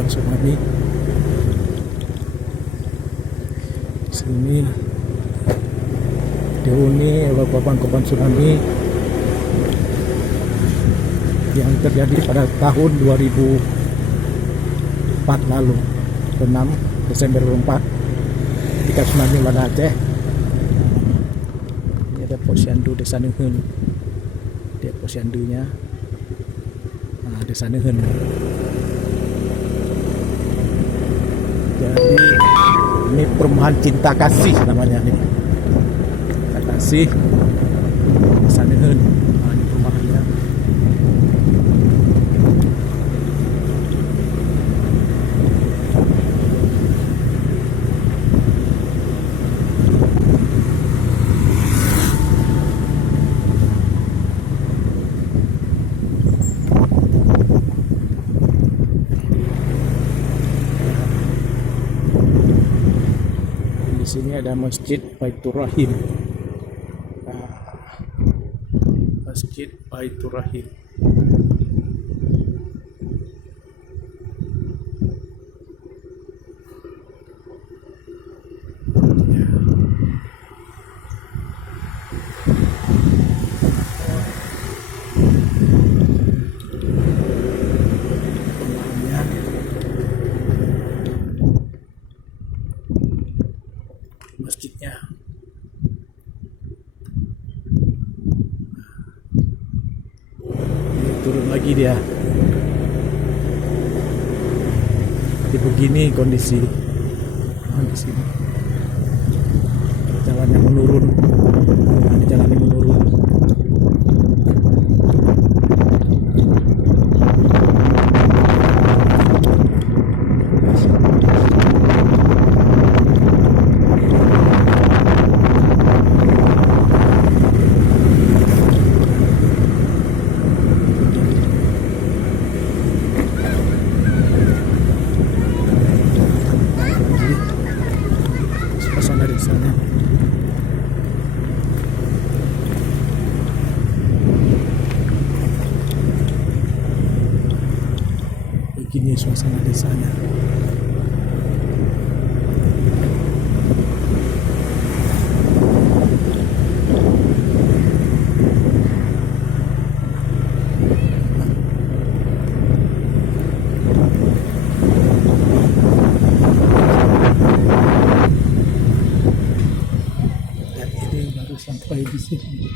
korban tsunami. Sini dihuni oleh korban tsunami yang terjadi pada tahun 2004 lalu, 6 Desember 2004, ketika tsunami melanda Aceh. Ini ada posyandu Desa Neuheun, dia posyandunya. Nah, Desa Neuheun. Jadi ini perumahan cinta kasih namanya nih, cinta kasih Desa Neuheun. Nah, ini perumahannya. Di sini ada Masjid Baitur Rahim. Masjid Baitur Rahim. Masjidnya. Ini turun lagi dia. Jadi begini kondisi di sini. Jalannya menurun. Ini jalannya menurun. Suasana di sana. Begini suasana desanya. Dan ini baru sampai di sini.